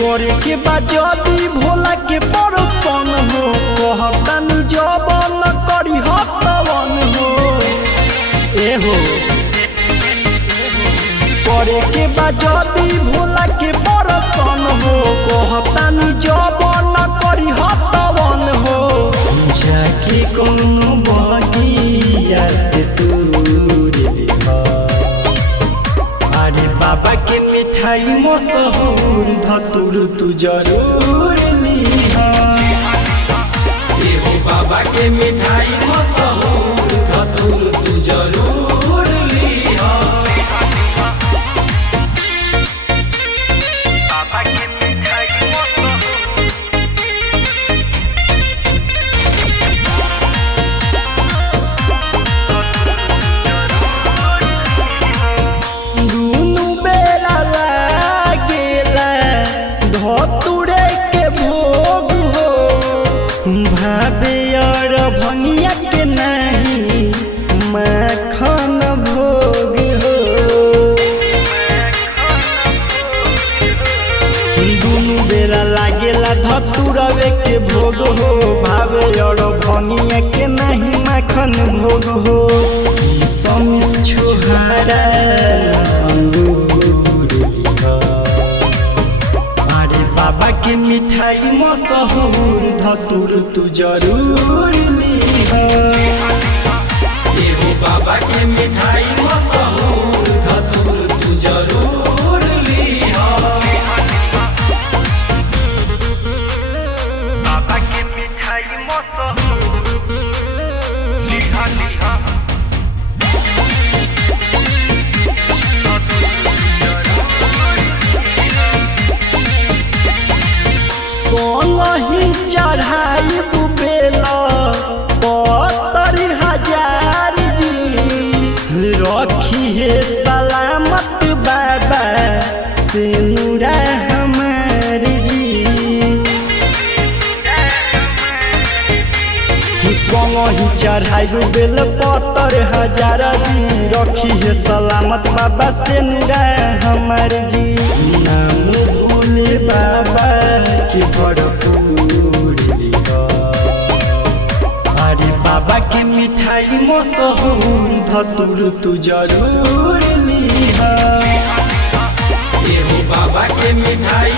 करे के बाजदी भोला के परसन हो कहतानी जवन करी हतवन हो ए हो करे के बाजदी भोला के परसन हो कहतानी जवन करी हतवन हो जाके कोनो बगिया से बाबा के मिठाई मशहूर धतूर तू जरूर लिहा। बाबा के मिठाई मशहूर धतूर तू जरूर लिहा। बाबा के मिठाई धतूरे के भोग हो भावे और भंगिया के नहीं मखन भोग हो दुनु बेला लागेला धतूरवे के भोग हो भावे और भंगिया के नहीं मखन भोग हो समिस छोहारा बाबा के मिठाई मशहूर धतूर तू जरूर लिहा। बाबा के मिठाई मशहूर धतूर तू जरूर लिहा। बाबा के मिठाई मशहूर लिहा लिहा। सोलही चढ़ाई बेला 70,000 जी रखी है सलामत बाबा से नूरा हमार जी। सोलही चढ़ाई बेला 70,000 जी रखी है सलामत बाबा से नूरा हमार जी। नाम भोले बाबा के बाबा के मिठाई मशहूर धतूर तू जरूर लिहा। बाबा के मिठाई